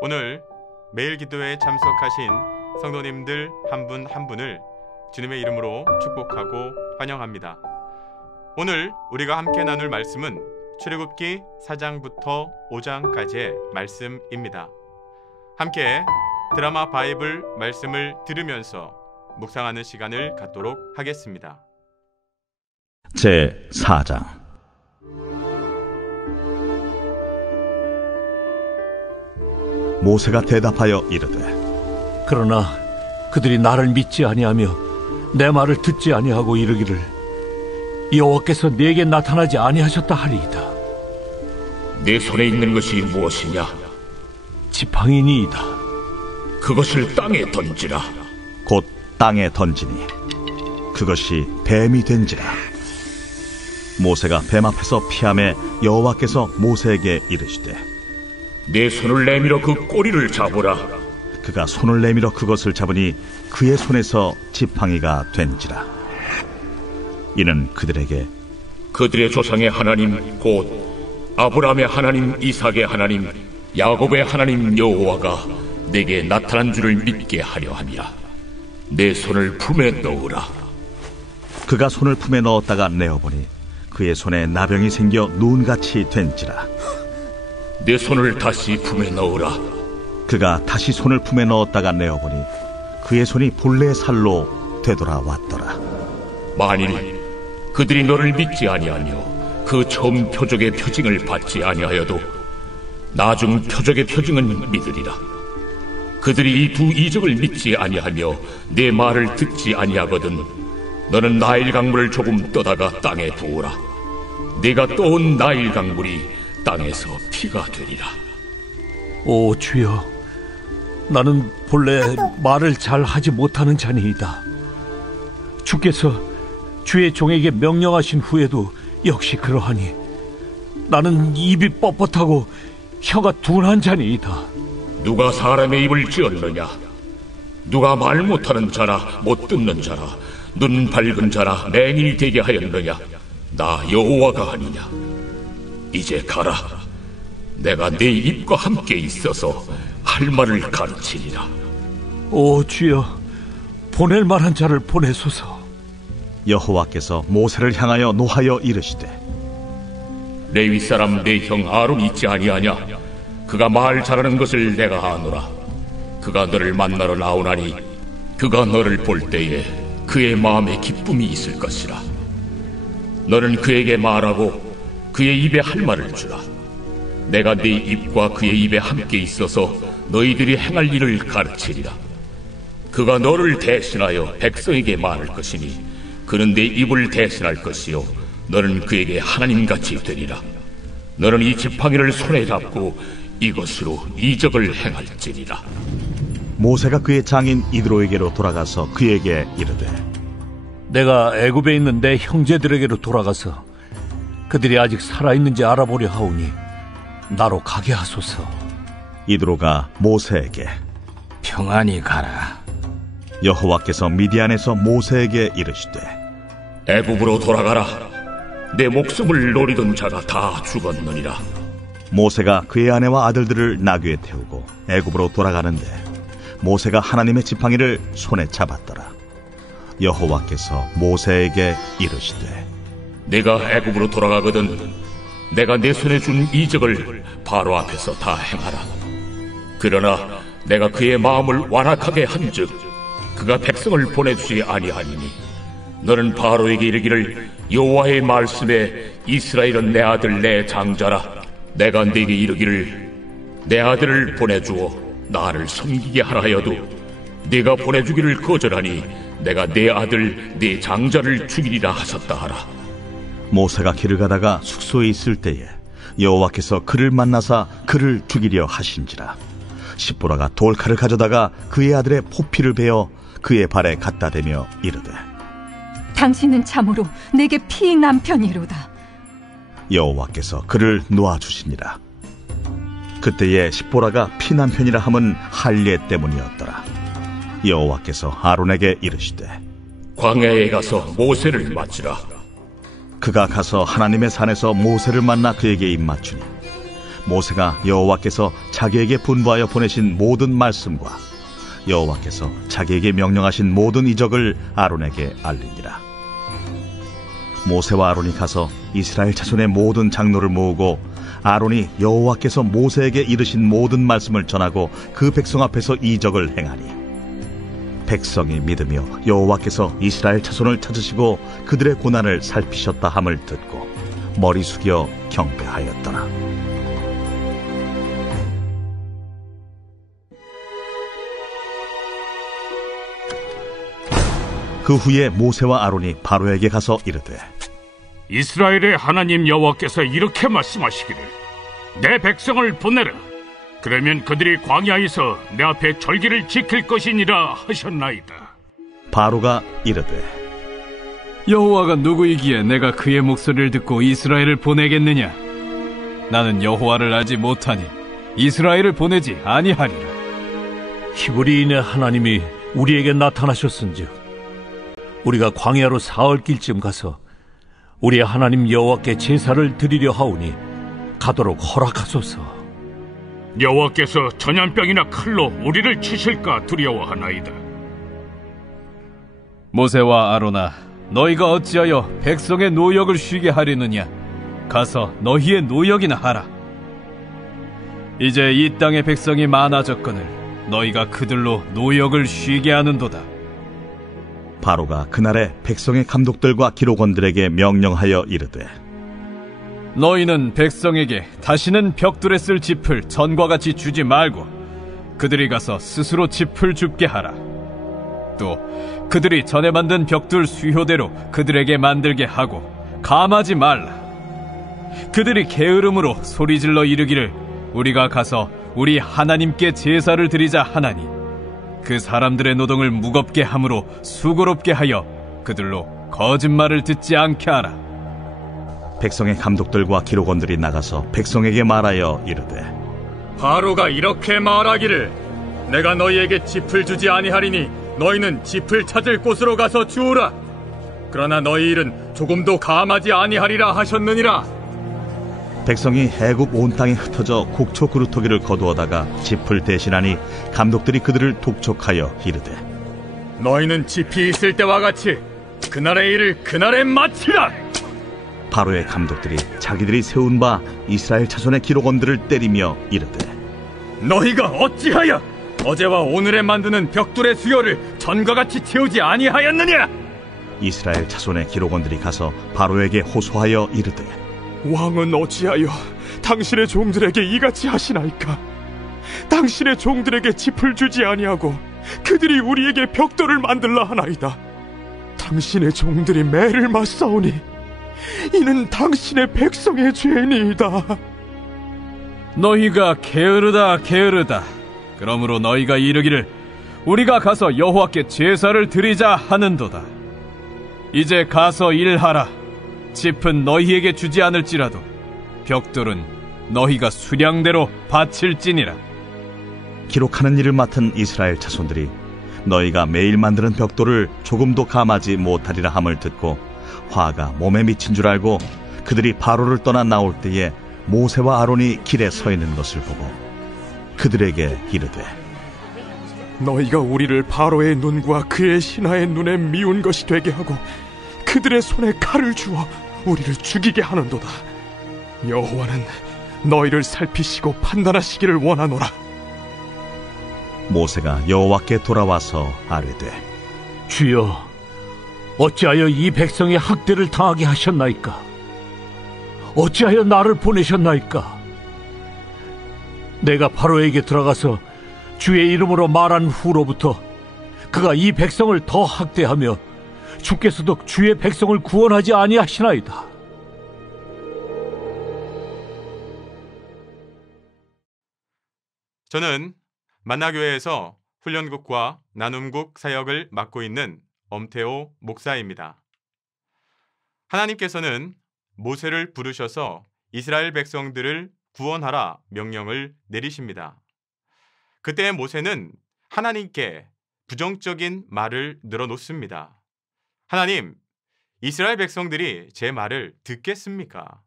오늘 매일 기도에 참석하신 성도님들 한 분 한 분을 주님의 이름으로 축복하고 환영합니다. 오늘 우리가 함께 나눌 말씀은 출애굽기 4장부터 5장까지의 말씀입니다. 함께 드라마 바이블 말씀을 들으면서 묵상하는 시간을 갖도록 하겠습니다. 제4장. 모세가 대답하여 이르되, 그러나 그들이 나를 믿지 아니하며 내 말을 듣지 아니하고 이르기를 여호와께서 내게 나타나지 아니하셨다 하리이다. 내 손에 있는 것이 무엇이냐? 지팡이니이다. 그것을 땅에 던지라. 곧 땅에 던지니 그것이 뱀이 된지라. 모세가 뱀 앞에서 피하매 여호와께서 모세에게 이르시되, 내 손을 내밀어 그 꼬리를 잡으라. 그가 손을 내밀어 그것을 잡으니 그의 손에서 지팡이가 된지라. 이는 그들에게 그들의 조상의 하나님 곧 아브라함의 하나님, 이삭의 하나님, 야곱의 하나님 여호와가 내게 나타난 줄을 믿게 하려 함이라. 내 손을 품에 넣으라. 그가 손을 품에 넣었다가 내어보니 그의 손에 나병이 생겨 눈같이 된지라. 내 손을 다시 품에 넣으라. 그가 다시 손을 품에 넣었다가 내어보니 그의 손이 본래의 살로 되돌아왔더라. 만일 그들이 너를 믿지 아니하며 그 처음 표적의 표징을 받지 아니하여도 나중 표적의 표징은 믿으리라. 그들이 이 두 이적을 믿지 아니하며 내 말을 듣지 아니하거든 너는 나일 강물을 조금 떠다가 땅에 부으라. 네가 떠온 나일 강물이 땅에서 피가 되리라. 오 주여, 나는 본래 말을 잘 하지 못하는 자니이다. 주께서 주의 종에게 명령하신 후에도 역시 그러하니 나는 입이 뻣뻣하고 혀가 둔한 자니이다. 누가 사람의 입을 지었느냐? 누가 말 못하는 자라 못 듣는 자라 눈 밝은 자라 맹인이 되게 하였느냐? 나 여호와가 아니냐? 이제 가라. 내가 네 입과 함께 있어서 할 말을 가르치리라. 오 주여, 보낼 만한 자를 보내소서. 여호와께서 모세를 향하여 노하여 이르시되, 레위 사람 내 형 아론 있지 아니하냐? 그가 말 잘하는 것을 내가 아노라. 그가 너를 만나러 나오나니 그가 너를 볼 때에 그의 마음에 기쁨이 있을 것이라. 너는 그에게 말하고 그의 입에 할 말을 주라. 내가 네 입과 그의 입에 함께 있어서 너희들이 행할 일을 가르치리라. 그가 너를 대신하여 백성에게 말할 것이니 그는 네 입을 대신할 것이요 너는 그에게 하나님같이 되리라. 너는 이 지팡이를 손에 잡고 이것으로 이적을 행할지니라. 모세가 그의 장인 이드로에게로 돌아가서 그에게 이르되, 내가 애굽에 있는 내 형제들에게로 돌아가서 그들이 아직 살아있는지 알아보려 하오니 나로 가게 하소서. 이드로가 모세에게, 평안히 가라. 여호와께서 미디안에서 모세에게 이르시되, 애굽으로 돌아가라. 내 목숨을 노리던 자가 다 죽었느니라. 모세가 그의 아내와 아들들을 나귀에 태우고 애굽으로 돌아가는데 모세가 하나님의 지팡이를 손에 잡았더라. 여호와께서 모세에게 이르시되, 내가 애굽으로 돌아가거든 내가 내 손에 준 이적을 바로 앞에서 다 행하라. 그러나 내가 그의 마음을 완악하게 한즉 그가 백성을 보내주지 아니하니니 너는 바로에게 이르기를 여호와의 말씀에 이스라엘은 내 아들 내 장자라. 내가 네게 이르기를 내 아들을 보내주어 나를 섬기게 하라 하여도 네가 보내주기를 거절하니 내가 내 아들 내 장자를 죽이리라 하셨다 하라. 모세가 길을 가다가 숙소에 있을 때에 여호와께서 그를 만나사 그를 죽이려 하신지라. 십보라가 돌칼을 가져다가 그의 아들의 포피를 베어 그의 발에 갖다 대며 이르되, 당신은 참으로 내게 피 남편이로다. 여호와께서 그를 놓아주시니라. 그때에 십보라가 피난편이라 함은 할례 때문이었더라. 여호와께서 아론에게 이르시되, 광야에 가서 모세를 맞으라. 그가 가서 하나님의 산에서 모세를 만나 그에게 입맞추니 모세가 여호와께서 자기에게 분부하여 보내신 모든 말씀과 여호와께서 자기에게 명령하신 모든 이적을 아론에게 알리니라. 모세와 아론이 가서 이스라엘 자손의 모든 장로를 모으고 아론이 여호와께서 모세에게 이르신 모든 말씀을 전하고 그 백성 앞에서 이적을 행하니 백성이 믿으며 여호와께서 이스라엘 자손을 찾으시고 그들의 고난을 살피셨다 함을 듣고 머리 숙여 경배하였더라. 그 후에 모세와 아론이 바로에게 가서 이르되 이스라엘의 하나님 여호와께서 이렇게 말씀하시기를 내 백성을 보내라. 그러면 그들이 광야에서 내 앞에 절기를 지킬 것이니라 하셨나이다. 바로가 이르되 여호와가 누구이기에 내가 그의 목소리를 듣고 이스라엘을 보내겠느냐? 나는 여호와를 알지 못하니 이스라엘을 보내지 아니하리라. 히브리인의 하나님이 우리에게 나타나셨은즉 우리가 광야로 사흘길쯤 가서 우리의 하나님 여호와께 제사를 드리려 하오니 가도록 허락하소서. 여호와께서 전염병이나 칼로 우리를 치실까 두려워하나이다. 모세와 아론아, 너희가 어찌하여 백성의 노역을 쉬게 하려느냐? 가서 너희의 노역이나 하라. 이제 이 땅의 백성이 많아졌거늘 너희가 그들로 노역을 쉬게 하는도다. 바로가 그날에 백성의 감독들과 기록원들에게 명령하여 이르되 너희는 백성에게 다시는 벽돌에 쓸 짚을 전과 같이 주지 말고 그들이 가서 스스로 짚을 줍게 하라. 또 그들이 전에 만든 벽돌 수효대로 그들에게 만들게 하고 감하지 말라. 그들이 게으름으로 소리질러 이르기를 우리가 가서 우리 하나님께 제사를 드리자 하나니 그 사람들의 노동을 무겁게 함으로 수고롭게 하여 그들로 거짓말을 듣지 않게 하라. 백성의 감독들과 기록원들이 나가서 백성에게 말하여 이르되 바로가 이렇게 말하기를 내가 너희에게 짚을 주지 아니하리니 너희는 짚을 찾을 곳으로 가서 주우라. 그러나 너희 일은 조금도 감하지 아니하리라 하셨느니라. 백성이 애굽 온 땅에 흩어져 곡초 그루터기를 거두어다가 짚을 대신하니 감독들이 그들을 독촉하여 이르되 너희는 짚이 있을 때와 같이 그날의 일을 그날에 마치라. 바로의 감독들이 자기들이 세운 바 이스라엘 자손의 기록원들을 때리며 이르되 너희가 어찌하여 어제와 오늘에 만드는 벽돌의 수요를 전과 같이 채우지 아니하였느냐? 이스라엘 자손의 기록원들이 가서 바로에게 호소하여 이르되 왕은 어찌하여 당신의 종들에게 이같이 하시나이까? 당신의 종들에게 짚을 주지 아니하고 그들이 우리에게 벽돌을 만들라 하나이다. 당신의 종들이 매를 맞사오니 이는 당신의 백성의 죄니이다. 너희가 게으르다 게으르다. 그러므로 너희가 이르기를 우리가 가서 여호와께 제사를 드리자 하는도다. 이제 가서 일하라. 짚은 너희에게 주지 않을지라도 벽돌은 너희가 수량대로 바칠지니라. 기록하는 일을 맡은 이스라엘 자손들이 너희가 매일 만드는 벽돌을 조금도 감하지 못하리라 함을 듣고 화가 몸에 미친 줄 알고 그들이 바로를 떠나 나올 때에 모세와 아론이 길에 서 있는 것을 보고 그들에게 이르되 너희가 우리를 바로의 눈과 그의 신하의 눈에 미운 것이 되게 하고 그들의 손에 칼을 주어 우리를 죽이게 하는도다. 여호와는 너희를 살피시고 판단하시기를 원하노라. 모세가 여호와께 돌아와서 아뢰되 주여, 어찌하여 이 백성의 학대를 당하게 하셨나이까? 어찌하여 나를 보내셨나이까? 내가 바로에게 들어가서 주의 이름으로 말한 후로부터 그가 이 백성을 더 학대하며 주께서도 주의 백성을 구원하지 아니하시나이다. 저는 만나교회에서 훈련국과 나눔국 사역을 맡고 있는 엄태호 목사입니다. 하나님께서는 모세를 부르셔서 이스라엘 백성들을 구원하라 명령을 내리십니다. 그때 모세는 하나님께 부정적인 말을 늘어놓습니다. 하나님, 이스라엘 백성들이 제 말을 듣겠습니까?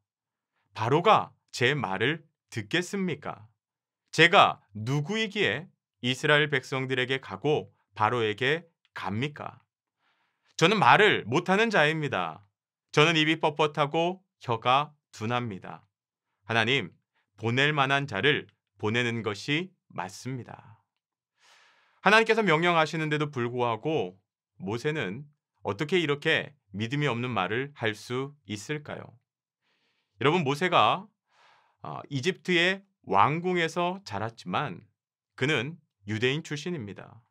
바로가 제 말을 듣겠습니까? 제가 누구이기에 이스라엘 백성들에게 가고 바로에게 갑니까? 저는 말을 못하는 자입니다. 저는 입이 뻣뻣하고 혀가 둔합니다. 하나님, 보낼 만한 자를 보내는 것이 맞습니다. 하나님께서 명령하시는데도 불구하고 모세는 어떻게 이렇게 믿음이 없는 말을 할 수 있을까요? 여러분, 모세가 이집트의 왕궁에서 자랐지만 그는 유대인 출신입니다.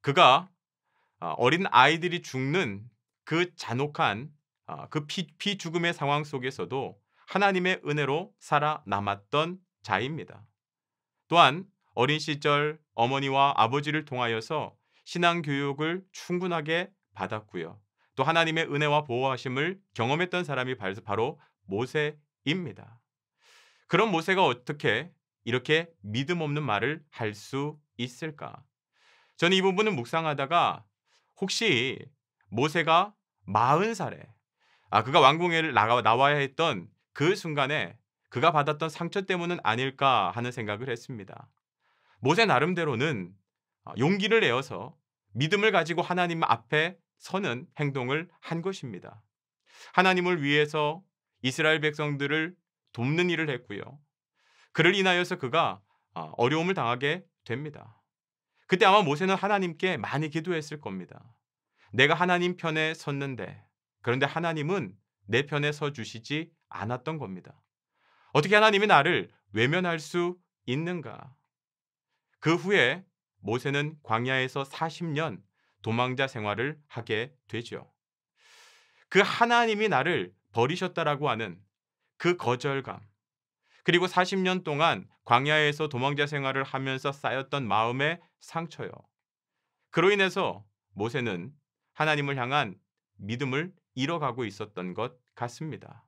그가 어린 아이들이 죽는 그 잔혹한 그 피죽음의 상황 속에서도 하나님의 은혜로 살아남았던 자입니다. 또한 어린 시절 어머니와 아버지를 통하여서 신앙 교육을 충분하게 받았고요. 또 하나님의 은혜와 보호하심을 경험했던 사람이 바로 모세입니다. 그런 모세가 어떻게 이렇게 믿음 없는 말을 할 수 있을까? 저는 이 부분을 묵상하다가 혹시 모세가 40살에 그가 왕궁에 나와야 했던 그 순간에 그가 받았던 상처 때문은 아닐까 하는 생각을 했습니다. 모세 나름대로는 용기를 내어서 믿음을 가지고 하나님 앞에 서는 행동을 한 것입니다. 하나님을 위해서 이스라엘 백성들을 돕는 일을 했고요. 그를 인하여서 그가 어려움을 당하게 됩니다. 그때 아마 모세는 하나님께 많이 기도했을 겁니다. 내가 하나님 편에 섰는데 그런데 하나님은 내 편에 서 주시지 않았던 겁니다. 어떻게 하나님이 나를 외면할 수 있는가? 그 후에 모세는 광야에서 40년 도망자 생활을 하게 되죠. 그 하나님이 나를 버리셨다라고 하는 그 거절감, 그리고 40년 동안 광야에서 도망자 생활을 하면서 쌓였던 마음의 상처요. 그로 인해서 모세는 하나님을 향한 믿음을 잃어가고 있었던 것 같습니다.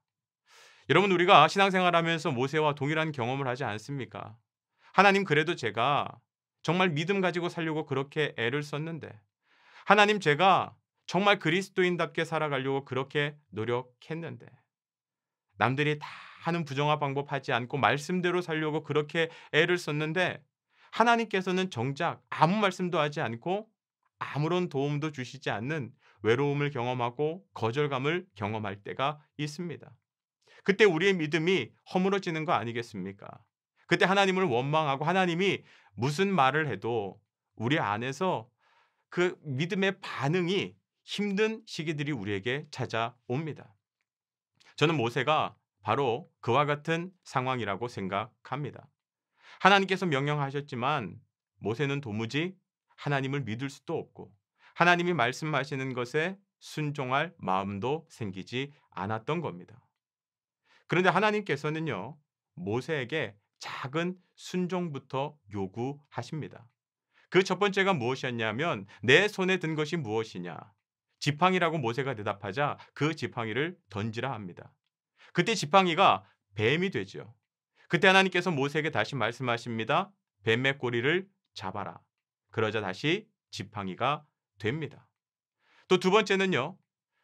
여러분, 우리가 신앙생활하면서 모세와 동일한 경험을 하지 않습니까? 하나님, 그래도 제가 정말 믿음 가지고 살려고 그렇게 애를 썼는데, 하나님, 제가 정말 그리스도인답게 살아가려고 그렇게 노력했는데, 남들이 다 하는 부정한 방법 하지 않고 말씀대로 살려고 그렇게 애를 썼는데 하나님께서는 정작 아무 말씀도 하지 않고 아무런 도움도 주시지 않는 외로움을 경험하고 거절감을 경험할 때가 있습니다. 그때 우리의 믿음이 허물어지는 거 아니겠습니까? 그때 하나님을 원망하고 하나님이 무슨 말을 해도 우리 안에서 그 믿음의 반응이 힘든 시기들이 우리에게 찾아옵니다. 저는 모세가 바로 그와 같은 상황이라고 생각합니다. 하나님께서 명령하셨지만 모세는 도무지 하나님을 믿을 수도 없고 하나님이 말씀하시는 것에 순종할 마음도 생기지 않았던 겁니다. 그런데 하나님께서는요, 모세에게 작은 순종부터 요구하십니다. 그 첫 번째가 무엇이었냐면 내 손에 든 것이 무엇이냐? 지팡이라고 모세가 대답하자 그 지팡이를 던지라 합니다. 그때 지팡이가 뱀이 되죠. 그때 하나님께서 모세에게 다시 말씀하십니다. 뱀의 꼬리를 잡아라. 그러자 다시 지팡이가 됩니다. 또 두 번째는요,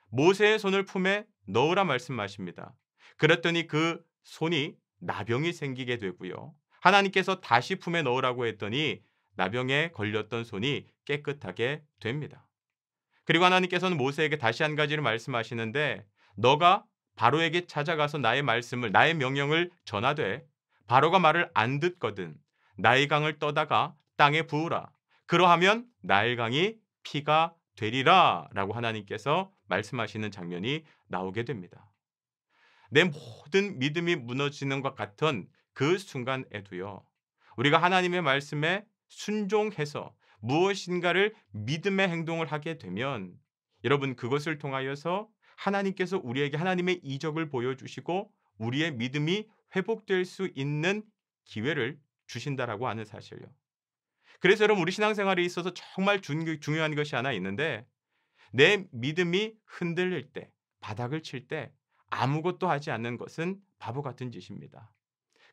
모세의 손을 품에 넣으라 말씀하십니다. 그랬더니 그 손이 나병이 생기게 되고요. 하나님께서 다시 품에 넣으라고 했더니 나병에 걸렸던 손이 깨끗하게 됩니다. 그리고 하나님께서는 모세에게 다시 한 가지를 말씀하시는데 너가 바로에게 찾아가서 나의 말씀을 나의 명령을 전하되 바로가 말을 안 듣거든 나일 강을 떠다가 땅에 부으라. 그러하면 나일 강이 피가 되리라 라고 하나님께서 말씀하시는 장면이 나오게 됩니다. 내 모든 믿음이 무너지는 것 같은 그 순간에도요, 우리가 하나님의 말씀에 순종해서 무엇인가를 믿음의 행동을 하게 되면 여러분, 그것을 통하여서 하나님께서 우리에게 하나님의 이적을 보여주시고 우리의 믿음이 회복될 수 있는 기회를 주신다라고 하는 사실요. 그래서 여러분, 우리 신앙생활에 있어서 정말 중요한 것이 하나 있는데 내 믿음이 흔들릴 때, 바닥을 칠 때 아무것도 하지 않는 것은 바보 같은 짓입니다.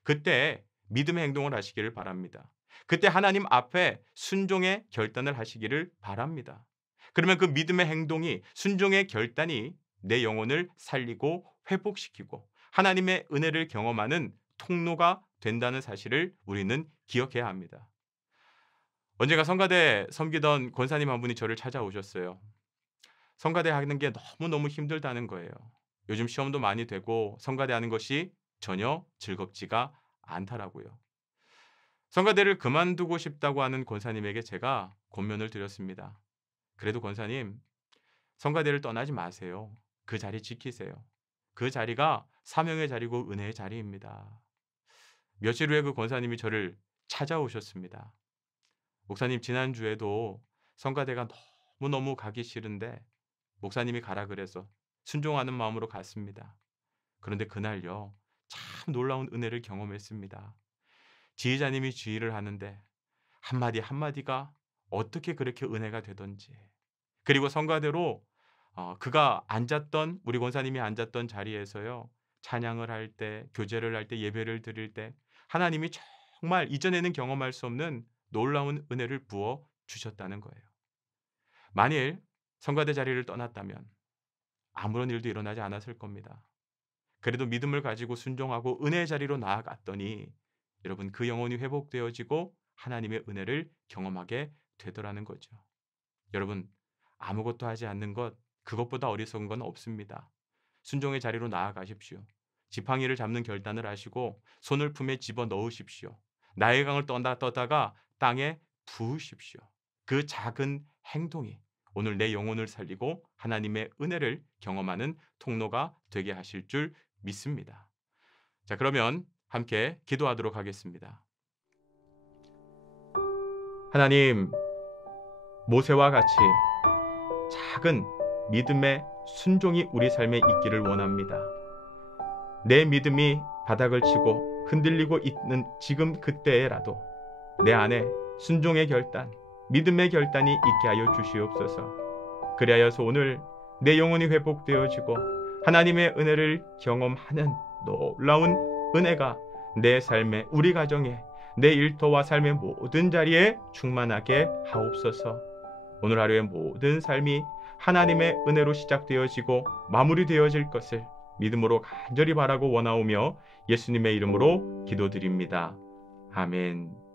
그때 믿음의 행동을 하시기를 바랍니다. 그때 하나님 앞에 순종의 결단을 하시기를 바랍니다. 그러면 그 믿음의 행동이, 순종의 결단이 내 영혼을 살리고 회복시키고 하나님의 은혜를 경험하는 통로가 된다는 사실을 우리는 기억해야 합니다. 언젠가 성가대 섬기던 권사님 한 분이 저를 찾아오셨어요. 성가대 하는 게 너무너무 힘들다는 거예요. 요즘 시험도 많이 되고 성가대 하는 것이 전혀 즐겁지가 않더라고요. 성가대를 그만두고 싶다고 하는 권사님에게 제가 권면을 드렸습니다. 그래도 권사님, 성가대를 떠나지 마세요. 그 자리 지키세요. 그 자리가 사명의 자리고 은혜의 자리입니다. 며칠 후에 그 권사님이 저를 찾아오셨습니다. 목사님, 지난주에도 성가대가 너무너무 가기 싫은데 목사님이 가라 그래서 순종하는 마음으로 갔습니다. 그런데 그날요, 참 놀라운 은혜를 경험했습니다. 지휘자님이 지휘를 하는데 한마디 한마디가 어떻게 그렇게 은혜가 되던지, 그리고 성가대로 그가 앉았던, 우리 권사님이 앉았던 자리에서요, 찬양을 할 때, 교제를 할 때, 예배를 드릴 때 하나님이 정말 이전에는 경험할 수 없는 놀라운 은혜를 부어 주셨다는 거예요. 만일 성가대 자리를 떠났다면 아무런 일도 일어나지 않았을 겁니다. 그래도 믿음을 가지고 순종하고 은혜의 자리로 나아갔더니 여러분, 그 영혼이 회복되어지고 하나님의 은혜를 경험하게 되더라는 거죠. 여러분, 아무것도 하지 않는 것, 그것보다 어리석은 건 없습니다. 순종의 자리로 나아가십시오. 지팡이를 잡는 결단을 하시고 손을 품에 집어넣으십시오. 나의 강을 떠다가 땅에 부으십시오. 그 작은 행동이 오늘 내 영혼을 살리고 하나님의 은혜를 경험하는 통로가 되게 하실 줄 믿습니다. 자, 그러면 함께 기도하도록 하겠습니다. 하나님, 모세와 같이 작은 믿음의 순종이 우리 삶에 있기를 원합니다. 내 믿음이 바닥을 치고 흔들리고 있는 지금 그때에라도 내 안에 순종의 결단, 믿음의 결단이 있게 하여 주시옵소서. 그리하여서 오늘 내 영혼이 회복되어지고 하나님의 은혜를 경험하는 놀라운 은혜가 내 삶에, 우리 가정에, 내 일터와 삶의 모든 자리에 충만하게 하옵소서. 오늘 하루의 모든 삶이 하나님의 은혜로 시작되어지고 마무리되어질 것을 믿음으로 간절히 바라고 원하오며 예수님의 이름으로 기도드립니다. 아멘.